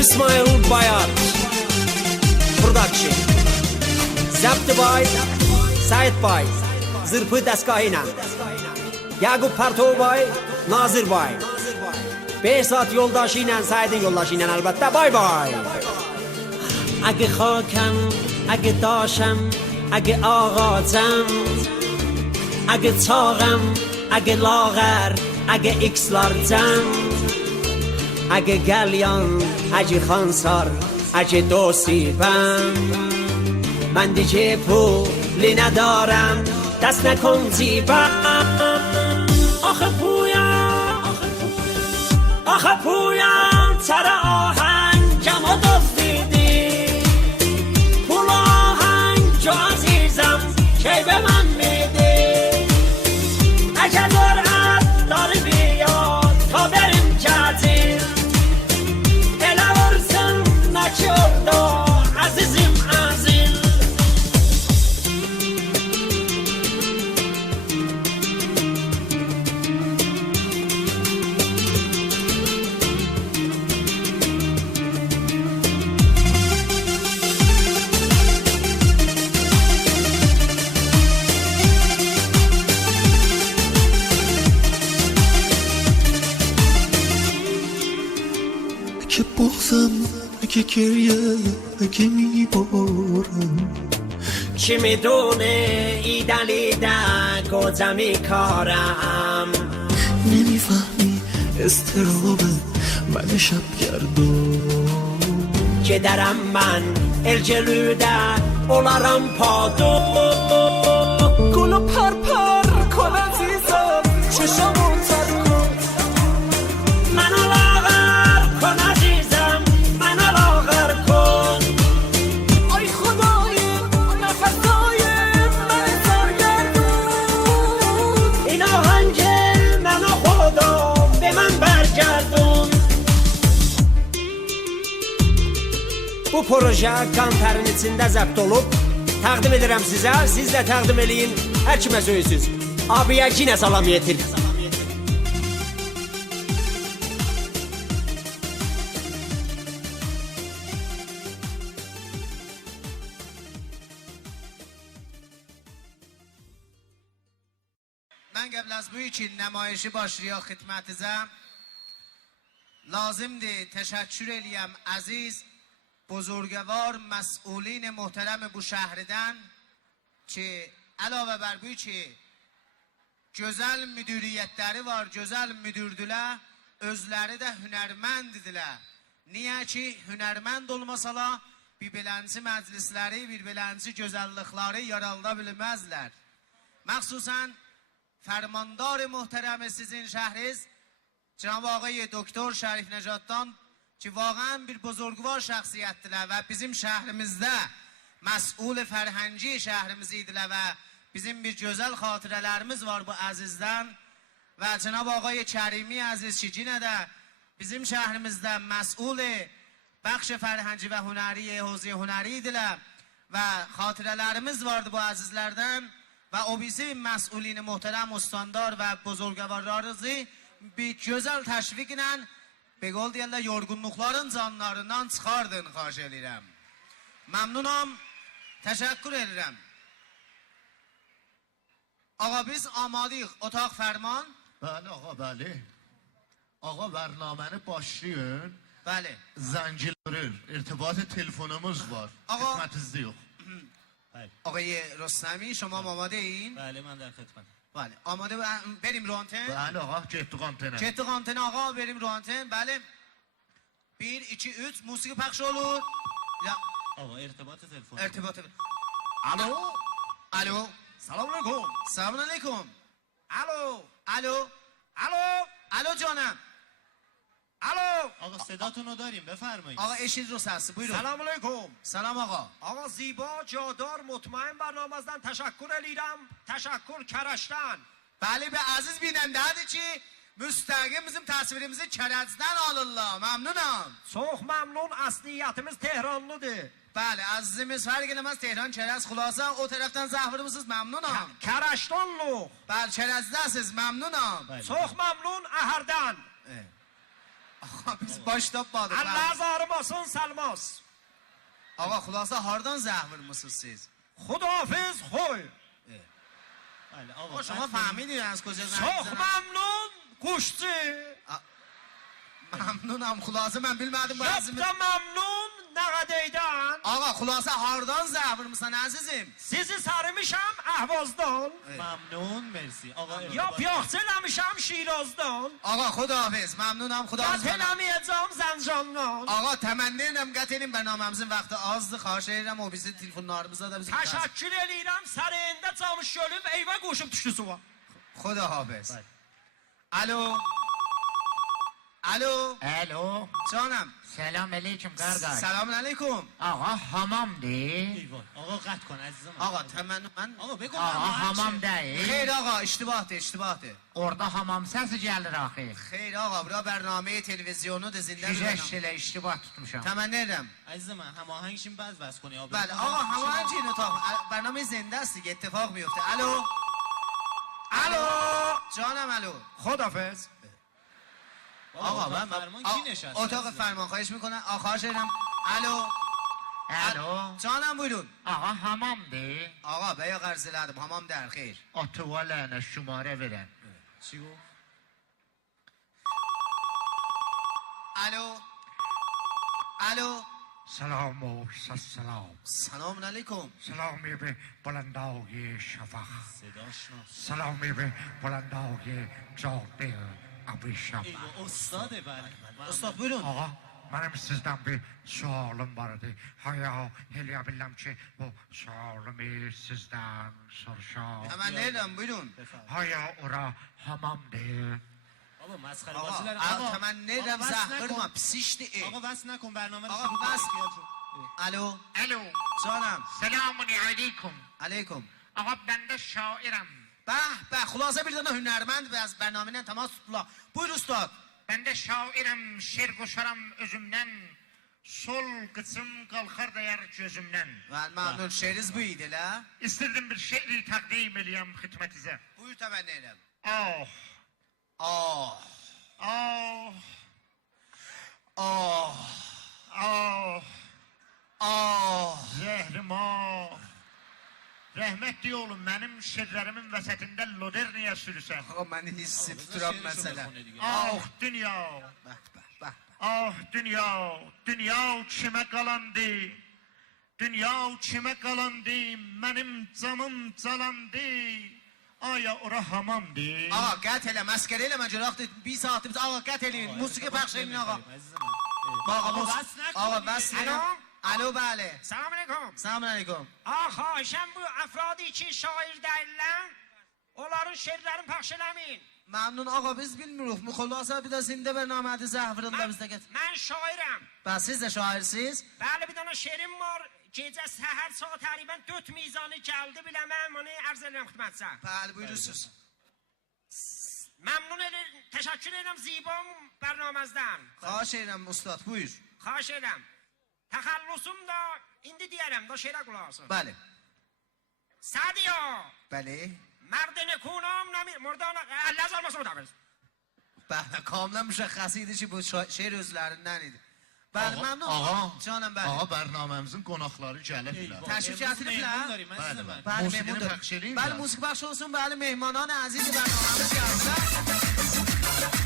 İsmail Bayar Production Zəbt Bay Sait Bay Zırpı dəstgahı ilə Yaqub Partov Bay Nazir Bay Behzat yoldaşı ilə Saidin yoldaşı ilə əlbəttə bay bay. اگه خاکم اگه داشم اگه آغازم اگه تاغم اگه لاغر اگه ایکس لارجم اگه گلیان اگه خانسار اگه دوسیبم من دیگه پولی ندارم دست نکن زیبم آخه پویم تر آهنگم و دزدیدی پول آهنگ جو عزیزم کی به من میدی اگه جرأت داری بیاد تا بریم تعطیل اله ورسن نکی orada عزیزim عزیل که بغزم اگه گریه اگه میبارم کی میدونه ای دلیدن کجا کارم نمیفهمی استراب من شبگردان که درم من الجلوده اولارم پادو گلو پر کن عزیزم چشمون تر کن منو لاغر کن عزیزم منو لاغر کن آی خدای نفسای من سرگردون این آهنگ منو خدا به من برگردون Bu proje Qantarın içində zəbt olub. Təqdim edirəm sizə, siz də təqdim eləyin. Hər kimə söylüsünüz. Abiyə yine salam yetir. من قبل از بوی چین نمایشی باش ریا خدمتizem لازمdir teşekkür eləyəm aziz بزرگوار مسئولین محترم bu şəhərdən ki əlavə bər bu ki gözəl müdiriyyətləri var, gözəl müdürdülər, özləri də hünərməndidirlər. Niyə ki hünərmənd olmasalar bir belənci məclisləri, bir belənci gözəllikləri yaralda bilməzlər. Məxsusən فرماندار محترم sizin şəhriz جناب آقای دکتر شریف نژادdan ki واقعا bir بزرگوار şəxsiyyətdirlər və bizim şəhrimizdə məsul fərhəngi şəhrimiz idilər və bizim bir gözəl xatirələrimiz var bu əzizdən və cənab آقای کریمی əziz ki yenə də bizim şəhrimizdə məsul bəxş fərhəngi və hünəri hövzə hünəri idilər və xatirələrimiz vardı bu əzizlərdən və o bizim məsulini محترم استاندار və buzurgavarlarımızı bir gözəl təşviqlə به قول deyirlər yorğunluqların canlarından çıxardın xahiş edirəm. Məmnunam, təşəkkür edirəm. آقا biz amadıyıq, otaq fərman. بله آقا بله آقا برنامه başlayın. Bəli. زنجیره ارتباط تلفنمuz var. آقا خدمتinizde yok. آقای رستمی شما آماده این؟ بله من در خدمتم بله آماده بریم رو آنتن؟ بله آقا getdik antene. Getdik آنتن آقا بریم رو آنتن بله 1 2 3 موسیقی پخش olur. Ya آقا ارتباط تلفن ارتباط الو الو سلام علیکم سلام علیکم الو الو الو الو جانم الو آقا صداتون رو داریم بفرمایید آقا اشید رو سرسی buyurun Salam aleykum. سلام آقا Ağa Ziba Cadar mutmain bərnamazdan təşəkkür eləyirəm. Təşəkkür kərəşdən. Bəli be aziz binəndədir ki müstəqim bizim təsvirimizi kərəcdən alırlar. Məmnunam. Çox məmnun, əsliyyətimiz Tehranlıdır. Bəli, azizimiz fərq eləməz Tehran kərəz xulasa o tərəfdən zəhvırmısınız məmnunam. Kərəşdanlıq. Bəli, kərəzdəsiz məmnunam. Çox məmnun Əhərdən. آقا biz baş tapmadıq. Allah zarım olsun salmaz. Ağa xülasə hardan zəhv vurmusunuz siz? Xudafiz xoy. بله آقا آقا شما فهمیدید از کجا زنگ Çox می‌زنم؟ məmnun quşçu. ممنونم خلاصه من bilmədim bu Çox əzimi. da məmnun Nağadeydən. Ağa xülasə hardan zəhv vurmusan əzizim? Sizi sarımışam Əhvazdan. ممنون مرسی آقا Yap yox eləmişəm Şirazdan. Ağa xudafiz məmnunam Qat xudafiz. eləməyəcəm Zəncandan. Ağa təmənni edirəm qət edin bərnaməmizin vaxtı azdır. Xahiş edirəm o bizi telefonlarımızda da bizi Təşəkkür eləyirəm sarayında camış gölüb eyvə qoşub düşdü suva. خداحافظ الو الو الو جانم سلام علیکم قرقای سلام علیکم آقا حمام دی ایوان آقا قطع کن عزیزم آقا تمن من آقا بگو آقا حمام دی خیر آقا اشتباهه orada hamam səsi gəlir axı خیر آقا برا برنامه تلویزیونو زنده Güzəş ilə iştibah tutmuşam تمنی edirəm عزیز من هماهنگشیم بعد وصل کنی آقا بله آقا همه چی اتاق برنامه زنده است دیگه اتفاق میفته الو Alo. جانم الو Xudafiz. آقا من فرمان کی نشست اتاق فرمان خواهش میکنم آقا خواهش edirəm الو Alo جانم buyurun Ağa hamam دی آقا بیا قرض لدم hamam در خیر Atıva lənə şumarə verən چی گفت الو الو Salam o salam سلام علیکم Salami به بلندای شفق صداش ناس Salami به بلندای جاده ابریشم ایوان استاده بله استاد buyurun Ağa, mənim sizdən bir sualım var idi. Haya, eləyə biləm ki, bu sualımı sizdən soruşam. تمنی edirəm buyurun Haya, ora hamamdır. بابا مسخره آقا بازی نکن. آقا تمنی آقا، edirəm وصل زهر نکن. ما پسیشتی آقا وصل نکن برنامه رو آقا، شروع کن. وصل. خیال شو. الو Alo, جانم selamun aleyküm. علیکم Ağa, mən də şairim. به خلاصه bir dənə hünərmənd və az برنامه ilə təmas tutdular buyur ustad Mən də şairim, şir qoşaram özümdən. Sol qıçım qalxar dəyər gözümdən. və məmnun şeiriz bu idi elə İstirdim bir şeiri təqdim eləyəm xidmətinizə. buyur təmənni edirəm Ah, ah ah, ah ah. ah Zəhrim ah. Rəhmətli oğlum, mənim şirlərimin vəsətində loder niyə sürüsən? آقا من hissi بذار tuturam شعرشو məsələ بخونه دیگه. Ah dünya, bəh ah dünya, dünya kimə qalandı? Dünya kimə qalandı? Mənim canım calandı. Aya ora hamamdı. آقا qət elə məskərə elə mən cıraqdı bir saatimiz آقا qət eləyin musiqi pəxş edin آقا عزیز من آقا آقا، موس- وصل نکن آقا دیگه. بس الو؟ الو بله Salam aleykum. سلام علیکم Xahişəm bu əfradi ki şair deyirlər. Onların şeirlərini pəxş eləməyin. ممنون آقا biz bilmiyoruz خلاصه bir de zinde برنامه زهر da bizdə get Mən şairəm. bəs siz də şairsiz Bəli, bir dənə şeirim var. Gecə səhər saat təqribən 4 mizanı gəldi biləməm, onu ərz edirəm xidmətinizə. bəli buyurursunuz Məmnun edirəm, təşəkkür edirəm zibam bərnaməzdən. xahiş edirəm ustad buyur Xahiş edirəm. Təxəllüsüm da indi deyərəm da şeirə qulaq asın. bəli Sadiya, bəli mərd nekunam murdana Allah olmasın da biz. bəli kamilə müşəxxəs idi ki bu şeir özlərindən idi bəli Ağa, məmnun ağa. canım bəli Ağa bərnaməmizin qonaqları gəliblər. təşrif امروز gətiriblər مهمون داریم عزیز بله، من بله. bəli موسیقی mehmon pəxş eləyirlər. bəli musiqi bəxş olsun bəli mehmanان əziz برنامه‌miz gəldilər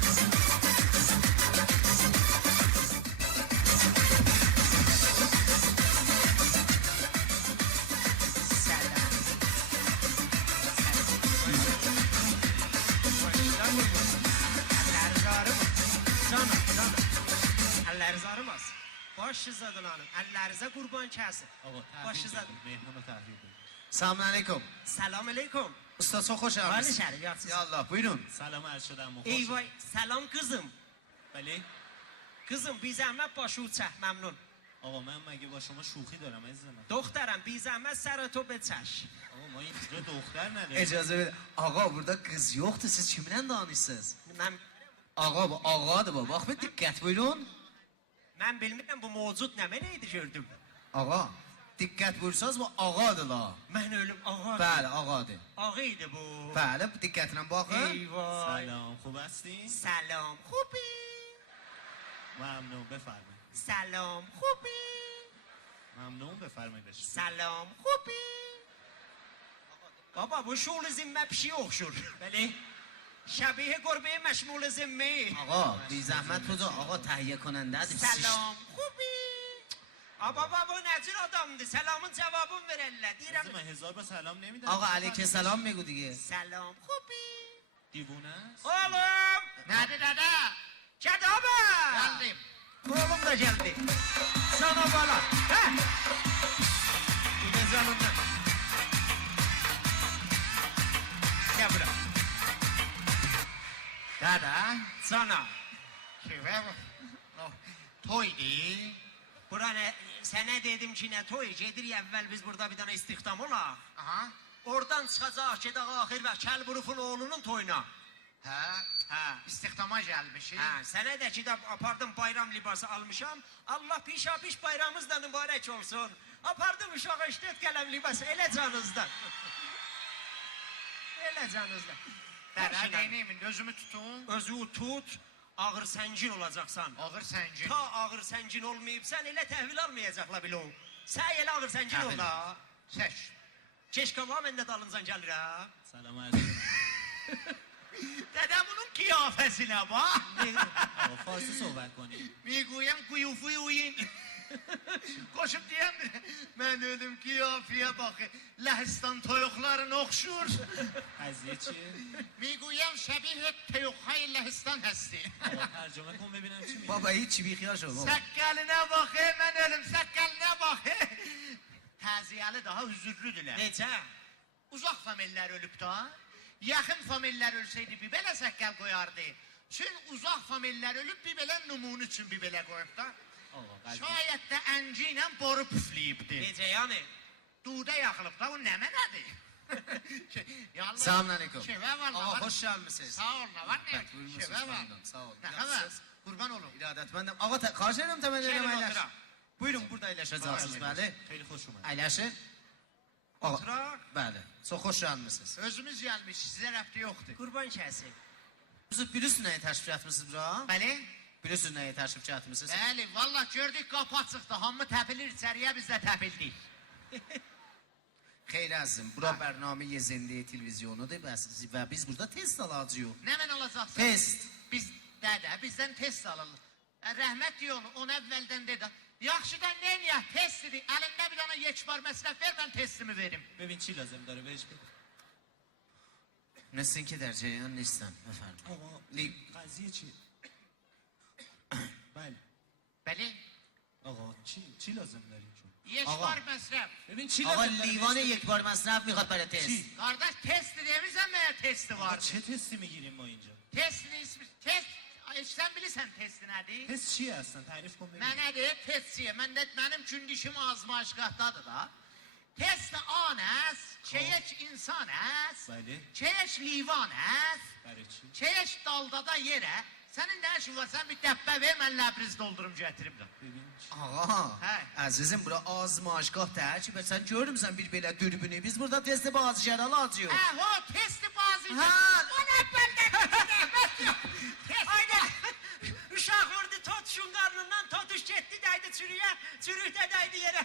Əlləriniz arımaz. Başınıza dolanın. Əllərinizə qurban kəsin. آقا Başınıza. تحویل بدید مهمون رو تحویل بدید سلام علیکم Salam aleykum. استاد çok خوش Vali آمدید şəriyatsız. یا الله buyurun سلام عرض شدم مخاطب Ey vay, salam qızım. بله Qızım, bir zəhmət başı uçaq, məmnun. آقا من مگه با شما شوخی دارم عزیز من Doktoram, bir zəhmət sərə to beçək. آقا ما اینجا دختر نداریم اجازه بده آقا burada kız yoktu siz kimden danışsınız Mən Ağa bu ağadır bu. Bax bir diqqət buyurun. mən bilmirəm bu mövcud nə mənə idi gördüm. Ağa, diqqət buyursanız bu ağadır la. Mən ölüm ağa. Bəli, ağadır. Ağa idi bu. Bəli, diqqətlə baxın. Ey vay. سلام خوب هستین؟ Salam. Xubi. ممنون بفرمایید. سلام خوبی؟ ممنون بفرمایید بشه. سلام خوبی؟ بابا bu şuul zimme bir şey okşur. بله. شبیه گربه مشمول زمه. آقا بی زحمت بودو آقا تهیه کننده هست. سلام خوبی؟ بابا bu necil adamdı. Selamın cevabını verirler. عزیز Direm من 1000 بار سلام نمیدم. آقا علیک سلام میگو دیگه. سلام خوبی؟ دیوونه است. Oğlum! Nədir dədə? Kedi abi! Gəldim. Oğlum da geldi. Sana bana. Heh! Bu da canımdır. Gel buraya. Dədə, Sana. kivə toydu. Bura ne? Sana dedim ki ne toy. Gedir evvel biz burada bir tane istihdam olaq. Aha. Oradan çıxacaq, gedək axir və Kəlburufun oğlunun toyuna. Hə, Hə. istihdama gəlmişik. Hə, sənə də ki də apardım bayram libası almışam. Allah pişapiş bayramımız da mübarək olsun. Apardım uşağa 3-4 qələm libası elə canınızdan. Elə canınızdan. Dədə, Başına. neyniyim, özümü tutun. Özü tut, ağır səngin olacaqsan. Ağır səngin. Ta ağır səngin olmayıbsan elə təhvil almayacaqla bilo. Səy elə ağır səngin Təhvil. ol da. Seç. Keşkava mən də dalıncan gəlirəm. سلام علیکم. Dədə, bunun qiyafəsinə bax. آقا فارسی صحبت کنید. Miguyem kuyufuyu uyun. Koşup diyen ben dedim kıyafeye bak. Lehistan toyuklarını okşur. قضیه چیه؟ Miguyem şebih toyukhay lehistan hesti. آقا ترجمه کن ببینم چی میگه. بابا هیچ بی خیال شو بابا. Sakkaline bak ben ölüm sakkaline bak. Taziyeli daha hüzürlüdüler. Necə? Uzak familler ölüp da. Yakın familler ölseydi bir bele sakkal koyardı. Çünkü uzak familler ölüp bir bele numun için bir bele koyup da. آقا قضیه. Şayet de enciyle boru püfleyipti. Necə yəni? Duda yakılıp da o neme nedir? Selamünaleyküm. Şeve var آقا var. خوش gelmişsiniz. Sağ ol ne var ne? Evet, buyurun Şeve Mesut var. Bey'den, sağ ol. Ne Ya, kadar? siz- Kurban olun. İradetmendim. Ağa karşı ederim temelli Gelin eyleş. otura. Buyurun burada eyleşeceksiniz bəli. خیلی خوش اومد. Eyleşin. Ağa, Oturaq. bəli. Çox xoş gəlmisiniz. Özümüz gelmiş size rəfti yoktu. Qurban kəsin. Siz bilirsiniz nəyə təşrif etmisiniz bura? Bəli? Bilirsiniz nəyə təşrif etmisiniz? Bəli valla gördük kapı açıqdı. Hamı təpilir içeriye biz de təpildik. Xeyr əzizim, bura bərnaməyə Zendiyə televizyonudur və biz burada test alacağıq. Ne men olacaksın? Test. Biz dede bizden test alalım. Rəhmət yolu onu evvelden dedi. Yaxşıdan ne niye test dedi. Elinde bir tane yeç var məsrəf ver ben testimi verim. ببین چی لازم داره بهش بگو. Nəsin ki در جریان نیستم بفرمایید. آقا لی قضیه چیه؟ بله. Bəli. آقا چی لازم داری چون؟ Yeç Ağa. var məsrəf. ببین چی آقا لازم داره لیوان بهش یک بار مصرف میخواد برای تست. چی؟ Kardeş test demeyeceğim mi testi آقا var? چه تستی میگیریم ما اینجا؟ Testin ismi test. Ay, sen bilirsən testi nədir? تست چیه اصلا تعریف کن ببین. Mənədir testçiyə. Mənim üçün dişim azmaşqatdadır da. Test anəs, çeyeç insan əs, Bəli. çeyeç livan əs, برای چی؟ çeyeç dalda da yerə. Sənin nə işin var? Sən bir dəbbə ver, mən ləbriz doldurum gətirim də. ببین چی؟ Ağa, Hə. əzizim bura azmaşgahdır ki, sən görmüsən bir belə dürbünü. Biz burada testi bazı şeyler alacağıq. Ho, testi bazı. Ha. Bana bəndə test. Ayda uşaq vurdu totuşun qarnından, totuş getdi dəydi çürüyə, çürükdə dəydi yerə.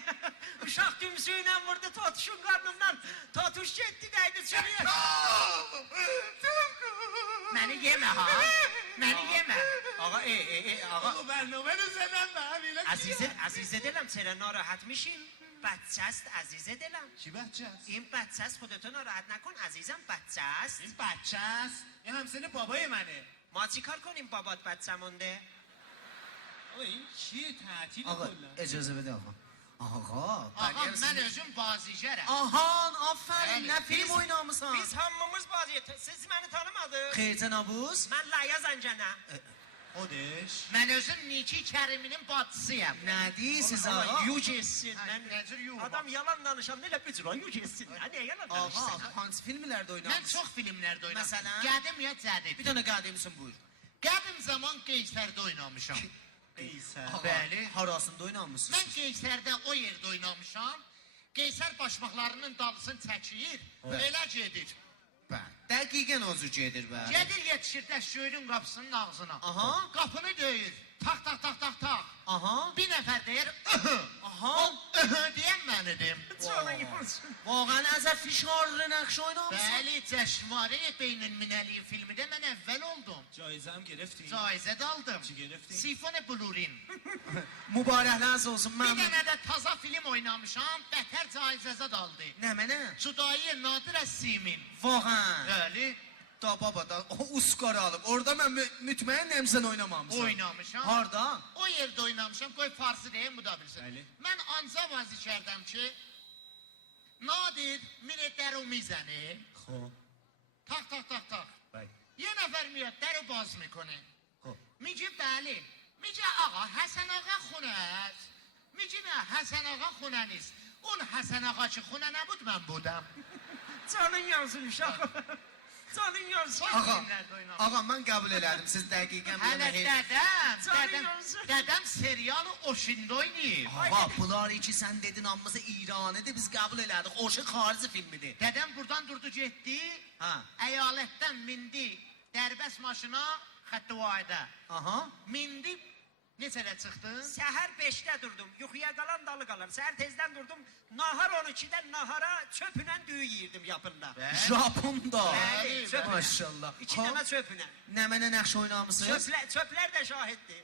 Uşaq dümsüylə vurdu totuşun qarnından, totuş getdi dəydi çürüyə. Məni yemə ha. Məni yemə. Ağa, ağa. آقا برنامه رو زدن به همینا عزیزه دلم چرا ناراحت میشین؟ بچه است عزیزه دلم. چی بچه است؟ این بچه است خودتو ناراحت نکن عزیزم بچه است. این بچه است؟ این همسن بابای منه. ما چی کار کنیم بابات بچه مونده؟ آقا این چیه تعطیل Ağa, کلا؟ icazə bedi ağa. Ağa, Ağa, bəlkə mən özüm bazıcərəm. Ahan, aferin, Bəli, nə film biz- oynamısan? Biz hamımız bazı siz beni tanımadınız. Xeyr nabuz. Ben Laya Zencana. خودش؟ Mən özüm Niki Kəriminin bacısıyam. Nə deyirsiz Ama ağa? yuh etsin. Ha, Ben, necir yuh adam yalan danışan neyle bir cüra yuh etsin. Hani yalan danışsın. Ağa, hansı filmlərdə Mən oynamısın? çox filmlərdə oynamışam. Məsələn? Qədim ya cədid. Bir dənə qədimsin buyur. Qədim zaman Qeysərdə oynamışam. قیصر. Ağa, Bəli. harasında oynamısınız? Mən Qeysərdə o yerdə oynamışam. Qeysər başmaqlarının dalısını çəkir, elə gedir. Bəli. Dəqiqən özü gedir bəli. Gedir yetişir dəşgöyün qapısının ağzına. Aha. Qapını döyür. tak tak tak tak tak. Aha. Bir nəfər deyir, Aha. o deyən mənidim. Vaقعا از فشار نقش oynamışsın. Bəli, Cəşvarə Beynəlminəli filmdə mən əvvəl oldum. جایزم گرفتی Caizə də aldım. Çi gələftin? Sifon Blurin. Mübarəklər olsun. Bir Mən dənə də taza film oynamışam, bətər caizəzə daldı. nə mənə? Cudayı Nadir Əs-Simin. Vaقعا. Bəli, Da baba da o Oscar alıb. Orada mən mütməyinnəm sən oynamamısan. oynamışam. Harda? O yerdə oynamışam, qoy farsı deyim, bu da bilsin. Bəli. Mən anca vazikərdəm ki, Nadir minətlər o mizəni. خب Tak tak tak tak. بله یه نفر میاد در رو باز میکنه خب میگه بله میگه آقا حسن آقا خونه است میگه نه حسن آقا خونه نیست اون حسن آقا چه خونه نبود من بودم Canın yansın uşaq. Canın yansın. Ağa mən qəbul elədim. Siz dəqiqən Hələ dedem Canın yansın. dedem seriyalı Oşin'de oynayıb. Ağa, bunlar iki sən dedin hamısı İranidir, biz qəbul elədik. Oşu xarici filmidir. Dedem buradan durdu getdi Ha. eyaletten mindi dərbəs maşına xəttuvayda Aha. mindi neçədə çıxdı? Səhər 5-də durdum. Yuxuya qalan dalı qalar. Səhər tezdən durdum. Nahar 12-dən nahara çöpünə düyü yeyirdim yapında. Japonda. Bəli, çöpünə. Maşallah. 2 dənə çöpünə. Nə mənə nəqş oynamısınız? Çöplər də şahiddir.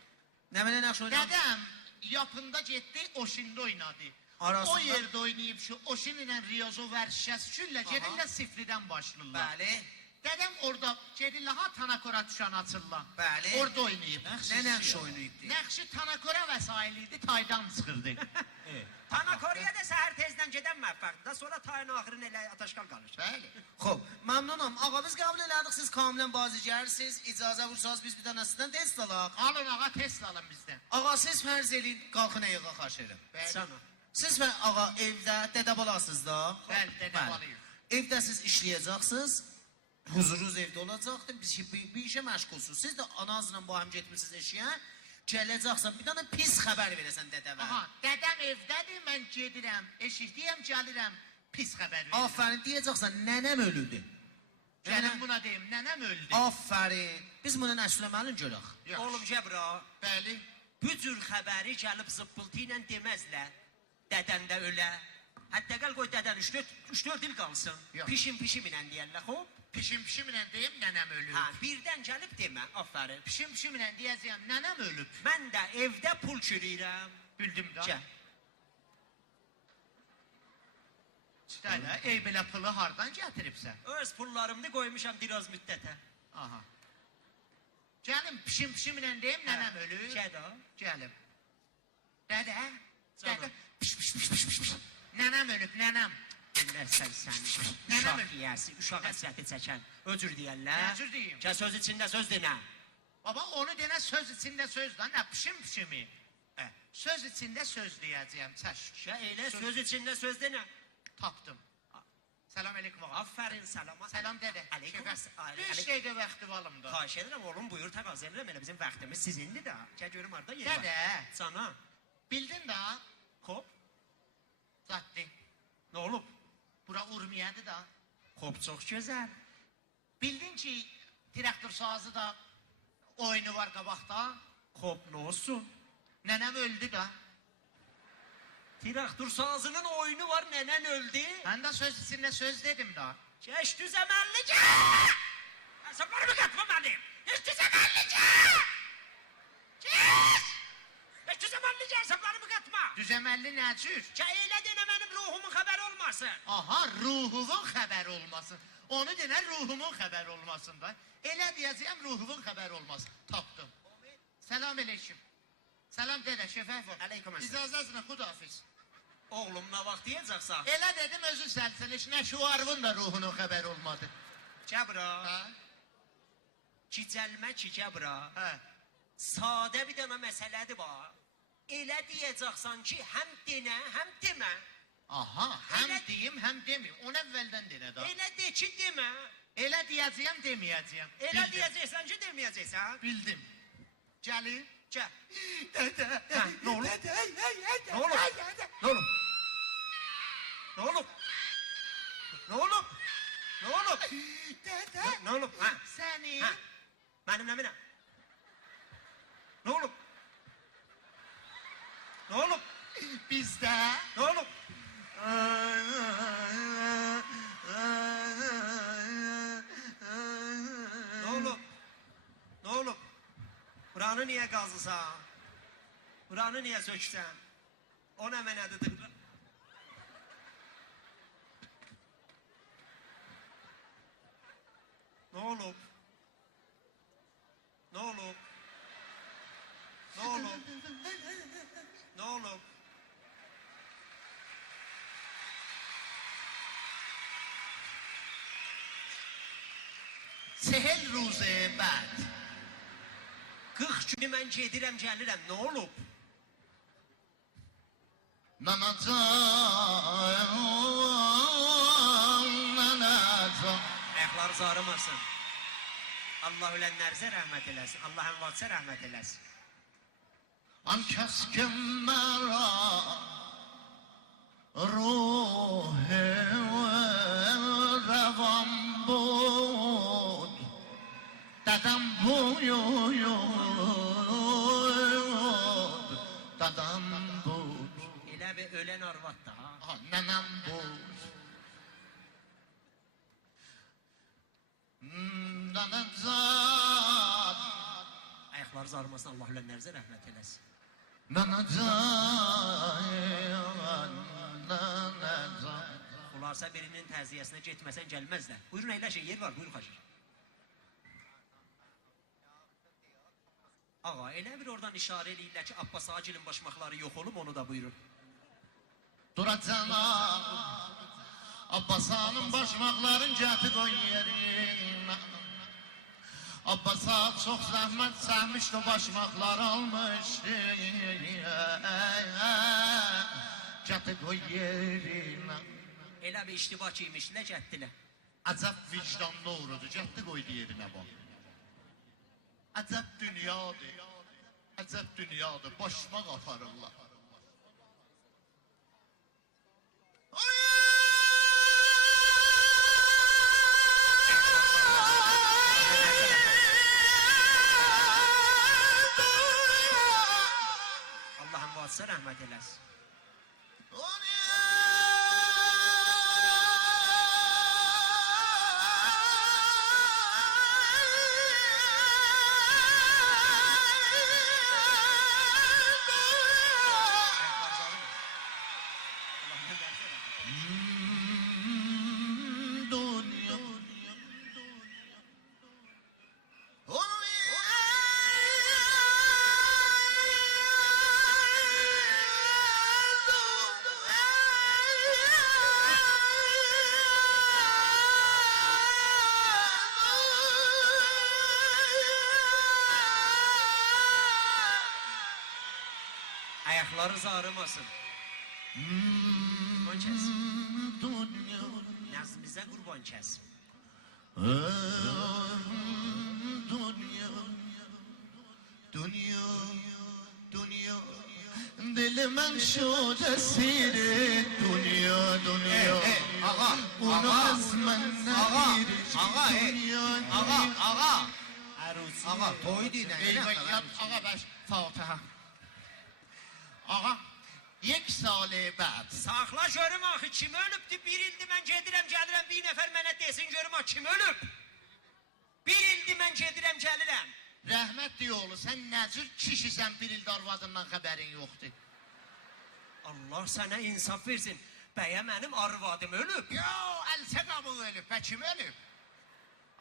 Nə mənə nəqş oynamısınız? Dedem yapında getdi Oşin'de oynadı. Arasında- O yerde oynayıp şu Oşin ile Riyazo Verşəsküllə gedirlər sifridən başlayırlar. Bəli. Dedem orada gedirlər ha Tanakora düşən açırlar. Bəli. Orada oynayıb. Nə nəqş oynayıbdı? Nəqşi Tanakora vəsailiydi, taydan çıxırdı. Tanakoriya da səhər tezdən gedən məvəqqətdə, sonra tayın axırın elə ataşqal qalır. Bəli. Xoş, məmnunam. Ağa biz qəbul elədik. Siz kamilən bazıgərsiniz. İcazə vursanız biz bir dənəsindən test alaq. Alın ağa test alın bizdən. Ağa siz fərz eləyin, qalxın ayağa xahiş edirəm. Bəli. Sana. Siz və ağa evdə dədə balasınız da. Bəli, dədə balıyıq. Evdə siz işləyəcəksiniz. Huzurunuz evdə olacaqdır. Biz bir işə məşğulsunuz. Siz də ananızla bu həm getmisiniz eşiyə. Gələcəksən bir dənə pis xəbər verəsən dədəvə. Aha, dedem evdədir, mən gedirəm, eşikdəyəm, gəlirəm, pis xəbər verirəm. Afərin deyəcəksən nənəm ölüdü. Gəlin buna deyim, nənəm öldü. Afərin. Biz bunu nəşrləməlin görək. Yaxşı. Oğlum Cəbra, Bəli. bu cür xəbəri gəlib zıppıltı ilə deməzlər. Dədən də ölə. Hətta gəl qoy dədən 3-4 il qalsın. Yox. Pişim ilə deyərlər, xob? Pişim ilə deyim, nənəm ölüb. Hə, birdən gəlib demə, aferin. Pişim ilə deyəcəyəm, nənəm ölüb. Mən də evdə pul çürüyürəm. Bildim də. Gəl. Dədə, ey belə pılı hardan gətiribsən? Öz pullarımı qoymuşam biraz müddətə. Aha. Gəlim, pişim ilə deyim, nənəm ölüb. Gəl o. Gəlim. Dədə, Canım. dədə, piş. Nənəm ölüb, nənəm. Bilirsən sən. Nənəm Uşaq ölüb. yiyəsi, uşaq həsrəti çəkən. Öcür deyərlər. Özür deyim. Gəl söz içində söz dinə. Baba, onu denə söz içində söz da, nə pişimi? Söz içində söz deyəcəyəm, çəş. Gəl elə söz içində söz dinə. Tapdım. Selam aleyküm ağa. Aferin salama. Selam dede. Aleyküm Şefkat. assalam. Bir şeyde vakti valımda. Xahiş edirəm oğlum buyur təqazzə edirəm elə bizim vaxtımız sizindir də. Gəl görüm harda yer var. Dede. Sana. Bildin da, Hop. zattı. Nə olub? Bura Urmiye'di da. Hop çox gözəl. Bildin ki, traktör sazı da oyunu var qabaqda. Hop nə olsun? Nənəm öldü da. Traktor sazının oyunu var nənən öldü. Ben de söz içinde söz dedim da. Keş düzəməllicə! Hesablarımı qatma mənim! Keş düzəməllicə! Keş! Keş düzəməllicə hesablarımı qatma! Düzemelli ne cür? Ke elə denə mənim ruhumun xəbəri olmasın. Aha, ruhumun xəbər olmasın. Onu denə ruhumun xəbər olmasın da. Elə deyəcəyəm ruhumun xəbər olmasın. Tapdım. Selam aleyküm. Selam dede, şefef var. Aleyküm assalam. İcazəsinə, xudafiz. Oğlum nə vaxt deyəcəksən? Elə dedim özü səlsəliş, nə şu arvın da ruhunun xəbəri olmadı. Cəbra. Hə? Cəlmə ki cəbra. Hə. Sadə bir dənə məsələdir var. Elə deyəcəksən ki, həm denə, həm demə. Aha, həm Elə- deyim, həm demeyim. Onu əvvəldən denə da. Elə de ki, demə. Elə deyəcəyəm, deməyəcəyəm. Elə Bildim. deyəcəksən ki, deməyəcəksən. Bildim. Gəlir. Gəl. Dədə. Hə, nə olub? Dədə, Nə olub? Nə olub? Nə olub? Nə olub? Nə olub? Dədə. Nə olub? Hə. Səni. Hə. Mənim nəminə? Nə olub? Ne olup? Bizdə Ne olup? Ne olup? Ne olup? Buranı niye qazısan? Buranı niye söksən? O nə mənədir? Ne olup? Ne olup? Ne olup? Ne olup? sehel ruzu bəd 40 günü mən gedirəm, gəlirəm. Ne olup? nanacan Ayaklarınız ağrımasın. Allah ölenlerinize rahmet eylesin. Allah envatsa rahmet eylesin. an kəskin məra ruhe rəvan bud dadam buyud dadam bud Elə bir ölen arvat da ha. nənəm bud nanacan Ayaklarınız ağrımasın. Allah ölenlerinize rahmet eylesin. nanacan Ularsa birinin təziyəsinə getməsən gəlməzlər. Buyurun əyləşin, yer var, buyurun xaçır. Ağa, elə bir oradan işarə eləyirlər ki, Abbas Agil'in başmaqları yox olub, onu da buyurun. Duracana Abbasa'nın başmaqların gəti qoy yerinə Abbas'a çox zəhmət səhmişdi başmaqları almışdı Gəti qoy yerinə Elə bir iştibak imişlər, gətdilər. Əcəb vicdanlı uğrudu, gəti qoydu yerinə bax Əcəb dünyadır, əcəb dünyadır, başmaq aparırlar Allah envatsa rahmet eylesin. Ayaklarınız ağrımasın. Kurban kes. Nazmimize kurban kes. Dünya Dilimin şu desiri Dünya Ağa, Unutmaz men ağa. Ağa, toy deyilən. Ağa bəş Fatiha Ağa Yek salı bəd Saxla görüm axı kim ölübdü? Bir ildir mən gedirəm, gəlirəm, bir nəfər mənə desin görüm axı kim ölüb? Bir ildir mən gedirəm, gəlirəm. Rəhmətli oğlu sən nəcür kişisən bir ildə arvadından xəbərin yoxdur Allah sənə insaf versin. Bəyə mənim arvadım ölüb. Yo, əlsə qabıq ölüb, bə kim ölüb?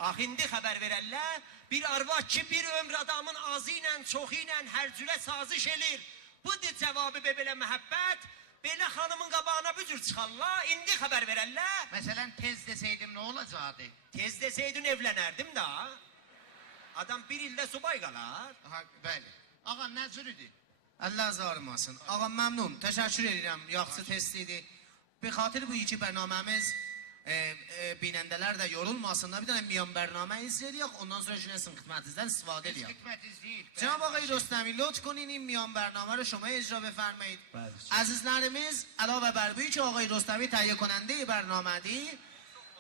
Ax indi xəbər verərlər. Bir arvad ki bir ömr adamın azı ilə, çoxu ilə hər cürə saziş elir. Budur cavabı belə məhəbbət. Belə xanımın qabağına bu cür çıxarlar. İndi xəbər verərlər. Məsələn tez desəydim nə olacaqdı? Tez deseydin evlənərdim da. Adam bir ildə subay qalar. Aha, bəli. Ağa nəcür idi? Allah zarmasın. Ağam memnun. Teşekkür ederim. Yaxşı testiydi. Bir xatir bu iki bərnaməmiz binəndələr də yorulmasınlar. Bir dənə miyan bərnamə izləyək. Ondan sonra şunasın xidmətinizdən istifadə edək. Xidmətiz deyil. Cenab آقای رستمی لطف کنین این میان برنامه رو شما اجرا بفرمایید. عزیزlerimiz علاوه bər bu ki آقای رستمی تهیه کننده برنامه‌دی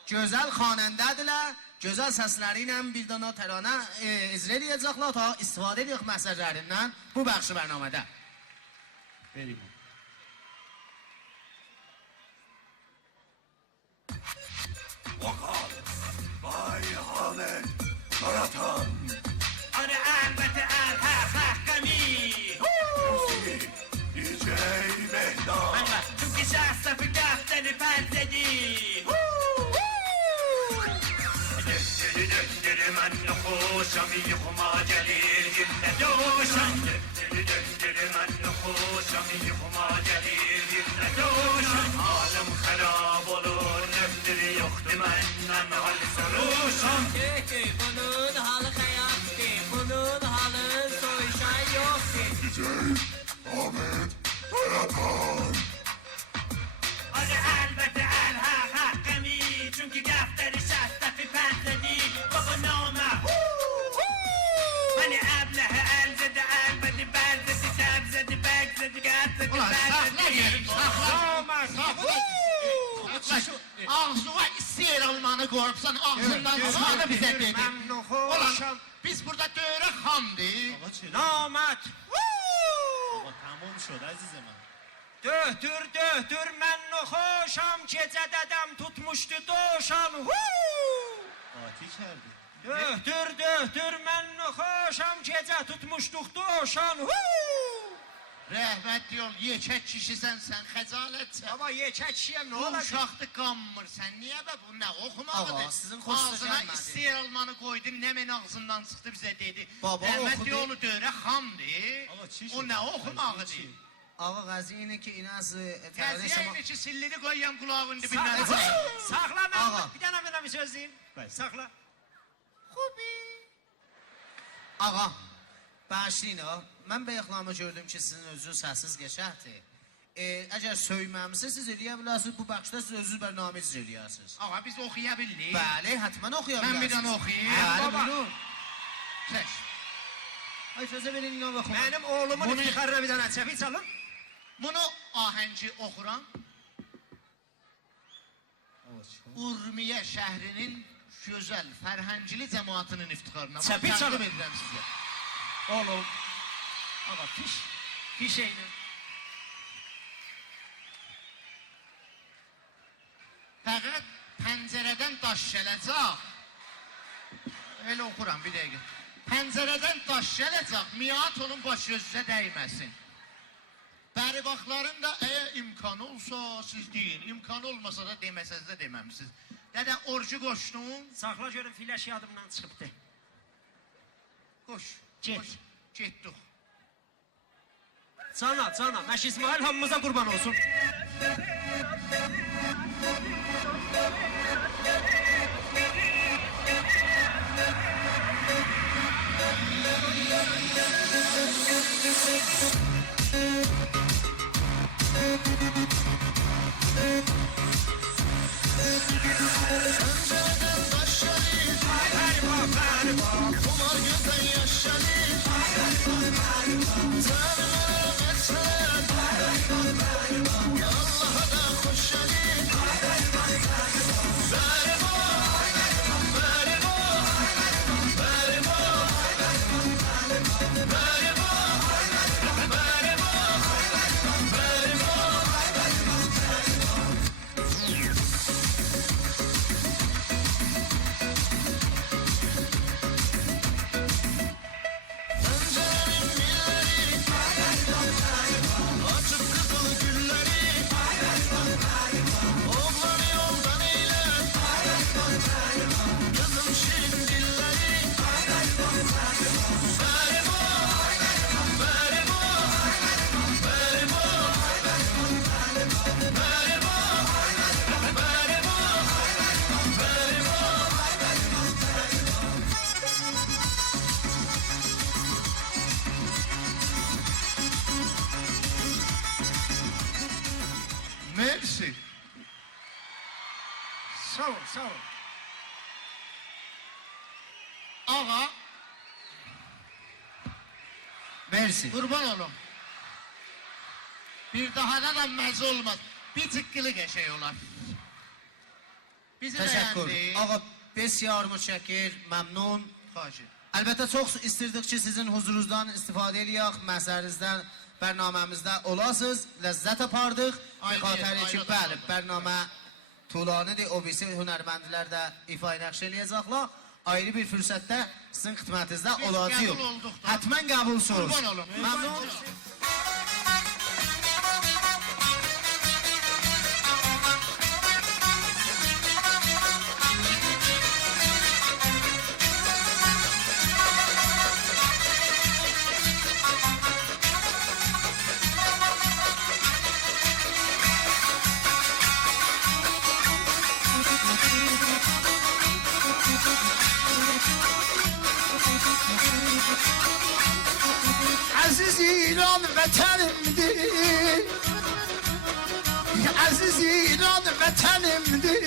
gözəl xanəndədirlər. Gözəl səsləri ilə bir dana təranə icra edəcəklər ta istifadə edək məsəllərindən bu bəxşi bərnamədə. بریم. آره البته الحقمی تو که شخص صفی گفتن پرزدی دل من خوشمی خما جلیل ندوشن دل من خوشمی خما جلیل ندوشن حالم خراب olur neftir yoktu menden hal soruşan bunun halı hayattı bunun halı soyuşan yoktu Hadi elbette el hakkemi çünkü defteri şahsefi penzedi baba noma Hani eblehe elzedi elbette belzedi sebzedi begzedi gazedi Ulan sakla yerim, Noma sakla. Ağzına isteyir almanı korpsan ağzından çıkanı bize dedi. Ulan biz burada döre hamdi. Baba چرا؟ Namet. بابا تمام شد عزیز من. Döhtür mən noxoşam gecə dədəm tutmuşdu doşan. قاطی کردی. Döhtür mən noxoşam gecə tutmuşduq doşan. Rəhmət yol yekək kişisən sən xəcalətsən. Baba yekə kişiyəm nə Bu olacaq? uşaqdı qammır sən niyə be bu nə oxumaqdır? Ağa, sizin xoşunuza Ağzına gəlmədi. istəyir almanı qoydun nəmin ağzından çıxdı bizə dedi. Baba, Rəhmət oxudu. yolu dövrə xamdı. Baba çiş. O nə oxumağıdır? Ağa qəziyə اینه که این از Təziyə شما ilə ki sillini qoyam qulağın dibindən. Saxla Ağa. mən bir dənə mənə bir söz deyim. Bəli. Saxla. Ağa, bağışlayın ha. Mən bəyəxlamı gördüm ki sizin özünüz səsiz geçərdi. Əgər söyməmişsə siz eləyə bilərsiniz bu baxışda siz özünüz bərnaməz eləyərsiniz. Ağa biz oxuya bildik. Bəli, həttəmən oxuya Mən bir bilərsiniz. dənə oxuyayım. Bəli, Baba. buyurun. Çək. Ay sözə verin inan oxuma. Mənim oğlumun Bunu- iftixarına bir dənə çəpi çalın. Bunu ahəngi oxuram. Urmiyə şəhrinin gözəl Fərhəngili cəmaatının iftixarına. Bax, Çəpi təqdim çalın. edirəm sizə. Oğlum. Ağa piş eyni. Fəqət pəncərədən daş gələcək. Elə oxuram bir dəqiqə. Pəncərədən daş gələcək, miat olun baş gözünüzə dəyməsin. Bəribaxların da əgər imkanı olsa siz deyin, imkanı olmasa da deməsəz də deməmsiniz. Dədə orucu qoşdun, Saxla görün filaş yadımdan çıxıbdı. qoş. Get. Qoş. Getdik. Cana, Məş İsmail hamımıza qurban olsun. Mersi. Sağ ol. Ağa, Mersi. qurban olum. Bir daha da məzə olmaz. Bir tıkkılı geçey olar. Bizi Təşəkkür. beğendi. Ağa, besiar mütşəkkir, məmnun. Xahiş. Əlbəttə çox istirdik ki, sizin huzurunuzdan istifadə eləyək, məsəlinizdən bərnaməmizdə olasınız, ləzzət apardıq. Aynen, Xatəri ki, aynen. bəli, bərnamə tuğlanıdır, o birisi hünərməndilər də ifa nəqş eləyəcəklər. Ayrı bir fürsətdə sizin xidmətinizdə Biz olacaq. qəbul olduq da. Hətmən qəbulsunuz. Qurban olun. Məmnun. Aziz İran vətənimdir. Aziz İran vətənimdir.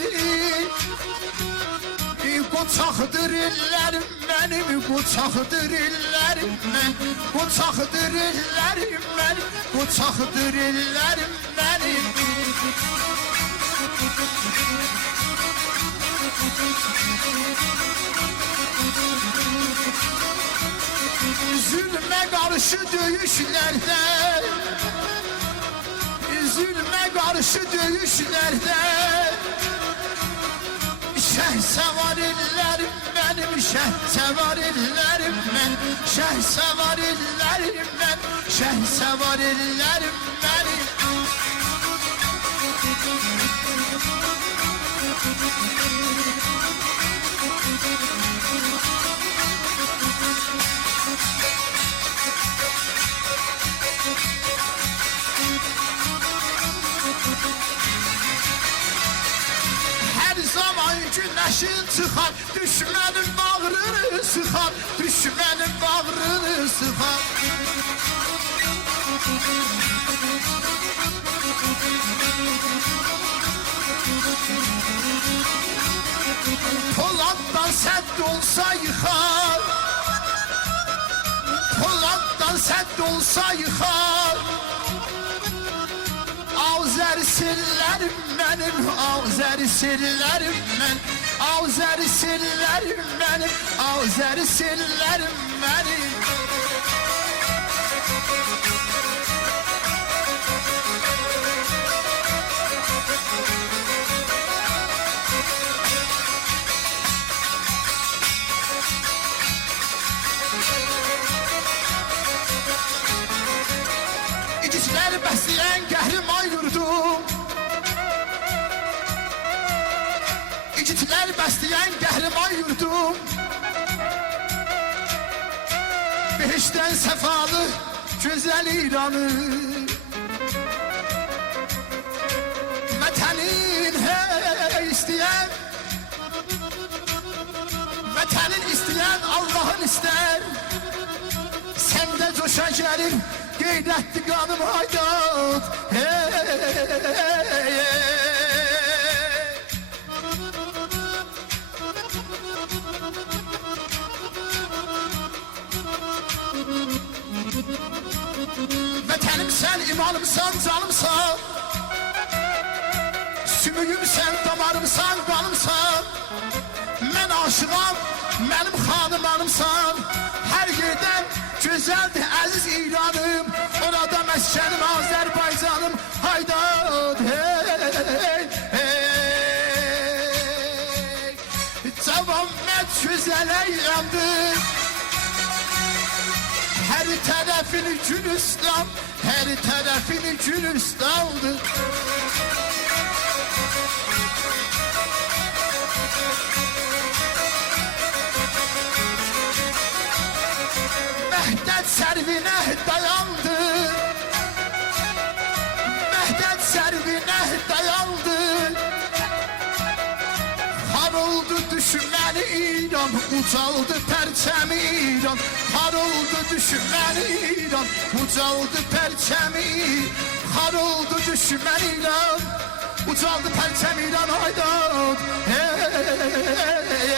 Qoçaqdır illərim mənim, qoçaqdır illərim mən, qoçaqdır illərim mən, qoçaqdır illərim mənim. Zülmə qarşı döyüşlərdə, zülmə qarşı döyüşlərdə şəhsəvar illərim mənim, şəhsəvar illərim mən, şəhsəvar illərim mən, şəhsəvar illərim mənim. Hər zaman günəşin çıxar, düşmənin bağrını sıxar, düşmənin bağrını sıxar. Poladdan sədd olsa yıxar, Poladdan sədd olsa yıxar. Azər sirlərim mənim, Azər sirlərim mən, Azər sirlərim mənim, Azər sirlərim mənim. İgidlər bəsləyən qəhrəman yurdum, İgidlər bəsləyən qəhrəman yurdum, Behişdən səfalı gözəl İranı, Vətənin hey istəyən, Vətənin istəyən Allahın istər. Səndə coşa gəlir qeyrətli qanım haydat. Hey, hey, hey. Vətənimsən, imanımsan, canımsan, sümüyümsən, damarımsan, qanımsan. Mən aşığam, mənim xanımanımsan. Hər yerdən gözəldir əziz İranım, orada məskənim Azərbaycanım. Haydat, hey, hey. Cavan mət gözəl əyramdır, her tərəfini Gülistan, her tərəfini Gülistandır. Məhdət sərvinə dayandı, Məhdət sərvinə dayandı. Har oldu düşməni İran, ucaldı pərçəmi İran. Har oldu düşməni İran, ucaldı pərçəmi. Har oldu düşməni İran, ucaldı pərçəmi İran. Haydat, hey, hey, hey.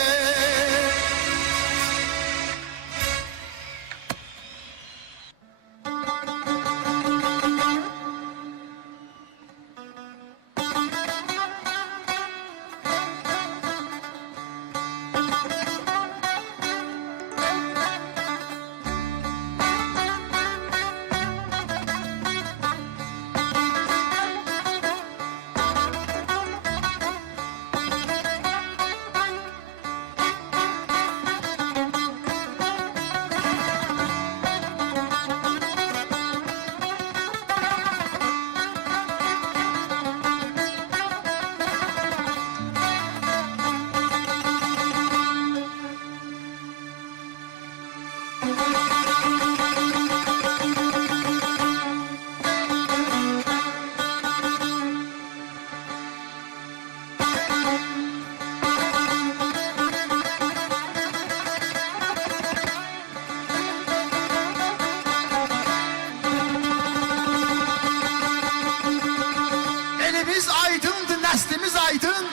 Elimiz aydındır, neslimiz aydın.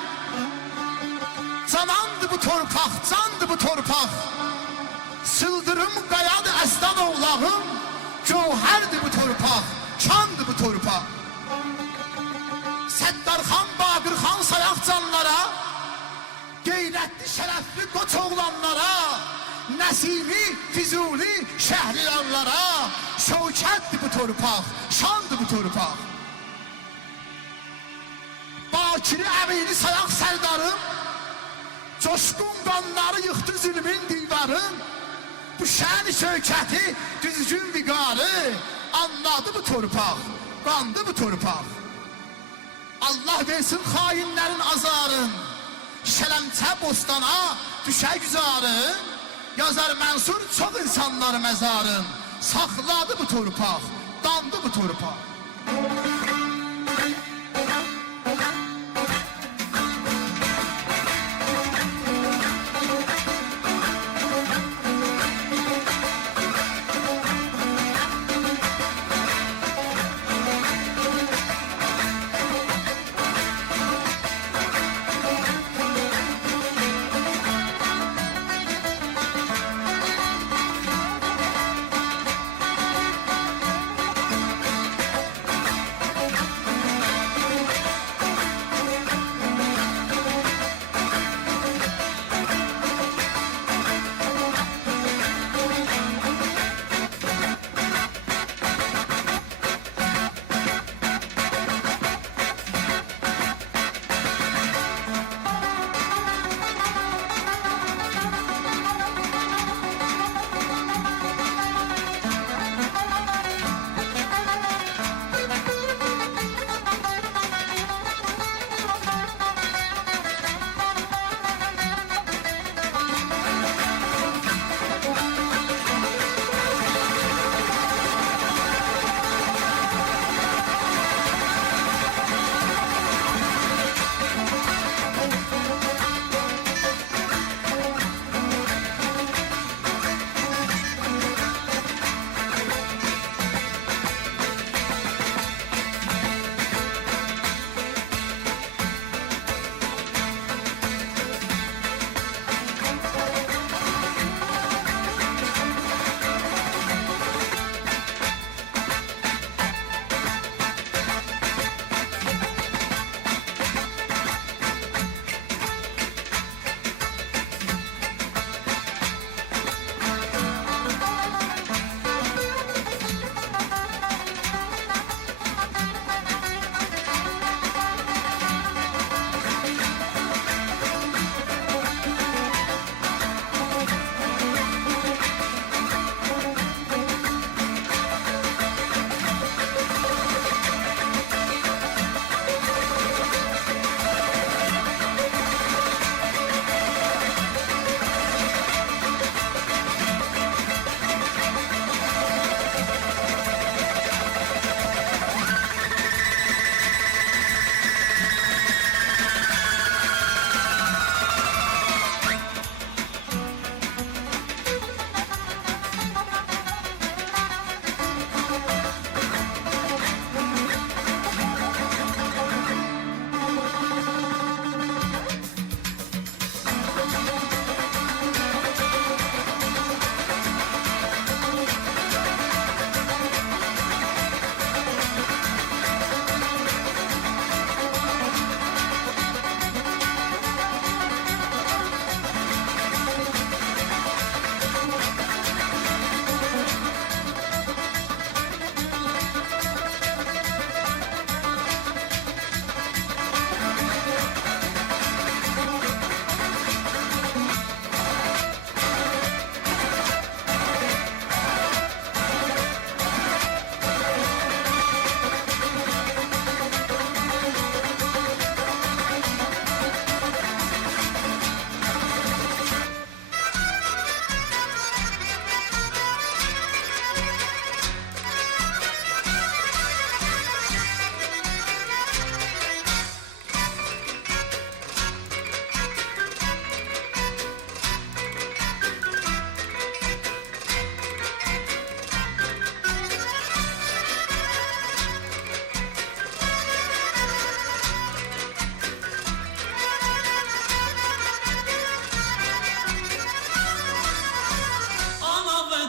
Canandı bu torpaq, candı bu torpaq. Sıldırım qayadı əslan oğlağım. Cövhərdir bu torpaq, kandı bu torpaq. Səttarxan, Baqırxan sayaq canlara. Qeyrətli, şərəfli qoç oğlanlara. Nəsimi, Füzuli, Şəhriyanlara. Şövkətdir bu torpaq, şandı bu torpaq. Bakiri əmini sayaq sərdarım. Coşqun qanları yıxdı zülmün divarın. Bu şəni şövkəti düzgün viqarı. Anladı bu torpaq, qandı bu torpaq. Allah versin xainlərin azarın. Şələmçə bostana düşə güzarın. Yazar Mənsur çox insanları məzarın. Saxladı bu torpaq, dandı bu torpaq.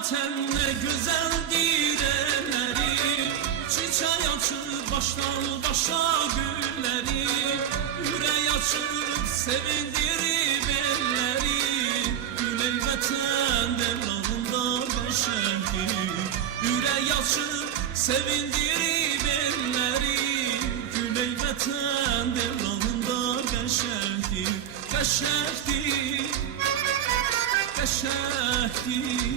vətən nə gözəldir elləri, çiçək açır başdan başa gülləri, ürək açır sevindirib elləri, güley vətən devranında qəşəngdir, ürək açır sevindirib elləri, güley vətən devranında qəşəngdir, qəşəngdir, qəşəngdir,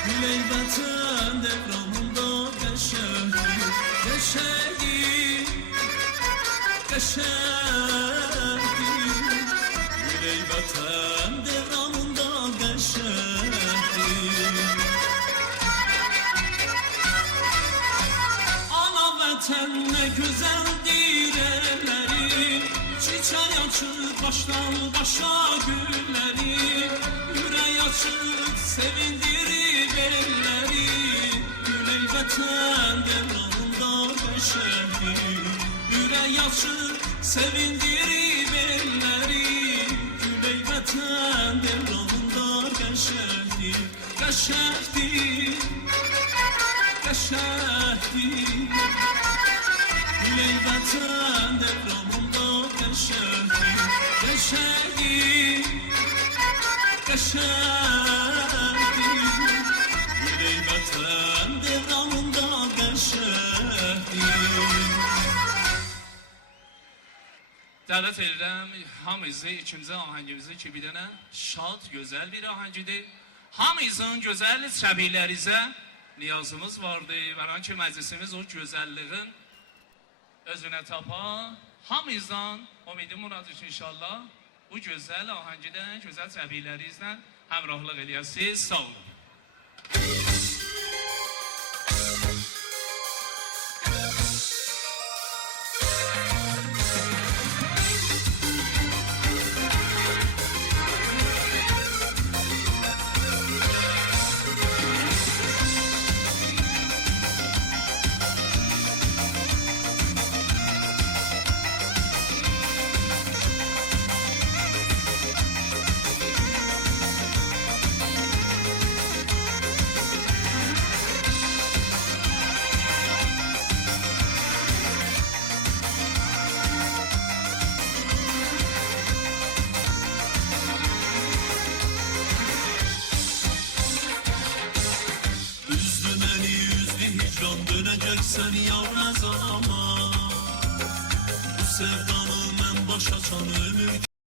güley vətən devranında qəşəngdir, qəşəngdir, qəşəngdir, güley vətən devranında qəşəngdir. Ana vətən nə gözəldir elləri, çiçək açır başdan başa gülləri, ürək açır sevindirib elləri, güley vətən devranında qəşəngdir, ürək açır sevindirib elləri, güley vətən devranında qəşəngdir, qəşəngdir, qəşəngdir, güley vətən devranında qəşəngdir, qəşəngdir, qəşəngdir, güley vətən devranında qəşəngdir. Dəvət edirəm hamınızı ikinci ahəngimizi ki bir dənə şad, gözəl bir ahəngidir. Hamınızın gözəl səbirlərinizə niyazımız vardı. Bəran ki məclisimiz o gözəlliğin özünə tapa. Hamınızdan umidim bunadır ki inşallah bu gözəl ahəngidə, gözəl səbirlərinizlə həmrahlıq eləyəsiniz. Sağ olun.